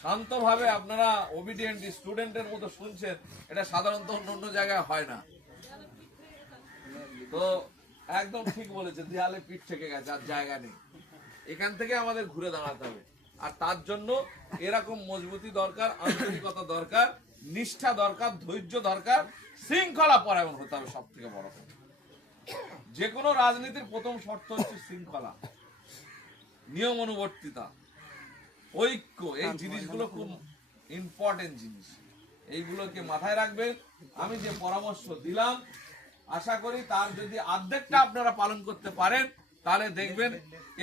শান্তভাবে আপনারা ওবিডিয়েন্ট স্টুডেন্টের মতো শুনছেন, এটা সাধারণত অন্য জায়গায় হয় না। তো একদম ঠিক বলেছেন, দেয়ালে পিঠ থেকে গেছে, আর জায়গা নেই। এখান থেকে আমাদের ঘুরে দাঁড়াতে হবে, আর তার জন্য এরকম মজবুতি দরকার, আন্তরিকতা দরকার, নিষ্ঠা দরকার, ধৈর্য দরকার, শৃঙ্খলা পরায়ণ হতে হবে। সব থেকে বড় কথা, যে কোনো রাজনীতির প্রথম শর্ত হচ্ছে শৃঙ্খলা, নিয়ম অনুবর্তিতা, ঐক্য। এই জিনিসগুলো খুব ইম্পর্টেন্ট জিনিস, এইগুলোকে মাথায় রাখবেন। আমি যে পরামর্শ দিলাম, আশা করি তার যদি অর্ধেকটা আপনারা পালন করতে পারেন, তাহলে দেখবেন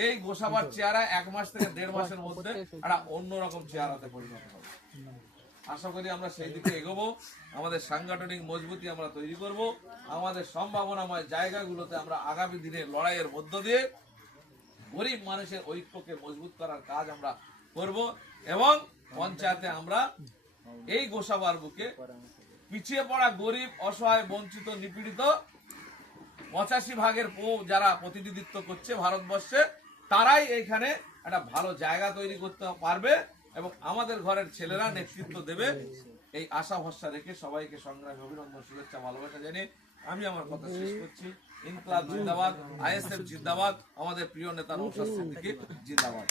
এই গোসাবার চেহারা 1 মাস থেকে 1.5 মাসের মধ্যে একটা অন্যরকম চেহারাতে পরিণত হবে। আশা করি আমরা সেই দিকে এগোবো, আমাদের সাংগঠনিক মজবুতি আমরা তৈরি করব, আমাদের সম্ভাবনাময় জায়গাগুলোতে আমরা আগামী দিনে লড়াইয়ের মধ্য দিয়ে গরিব মানুষের ঐক্যকে মজবুত করার কাজ আমরা করব, এবং পঞ্চায়েতে আমরা এই গোসাবার বুকে পিছিয়ে পড়া গরিব, অসহায়, বঞ্চিত, নিপীড়িত 85% যারা প্রতিনিধিত্ব করছে ভারতবর্ষে, তারাই এইখানে একটা ভালো জায়গা তৈরি করতে পারবে, এবং আমাদের ঘরের ছেলেরা নেতৃত্ব দেবে। এই আশা ভরসা রেখে সবাইকে সংগ্রামী অভিনন্দন, শুভেচ্ছা, ভালোবাসা জানিয়ে আমি আমার কথা শেষ করছি। ইনকলাব জিন্দাবাদ, আইএসএফ জিন্দাবাদ, আমাদের প্রিয় নেতা নওশাদ সিদ্দিকী জিন্দাবাদ।